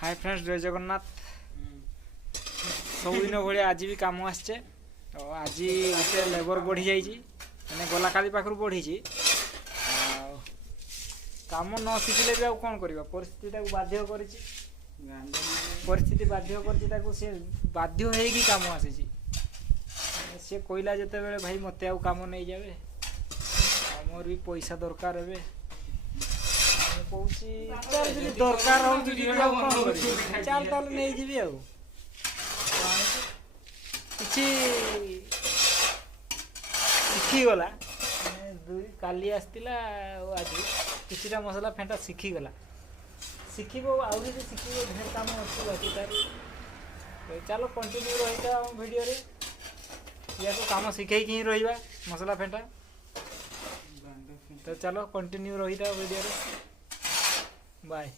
Hi friends, जय जगन्नाथ। सबुदिन भाई आज भी कम आसचे। आज गोटे लेबर बढ़ी जाइए, मैंने गला काली पाखर बढ़ी कम न शिखिले भी कौन कर परिस्थिति बाध्य कर बाध्य होगी कम आसी सी कहला जिते बड़े भाई मत कम नहीं जाए मोर भी पैसा दरकार है दरकार चल ताल नहीं जी शिखीगला काली आसला आज किसी मसला फेंटा शिखीगला शिखी ढेर कम अच्छी तार चलो कंटिन्यू रही था वीडियो रे या तो कम शिखे ही रहा मसला फेंटा तो चलो कंटिन्यू रही था वीडियो रे बाय।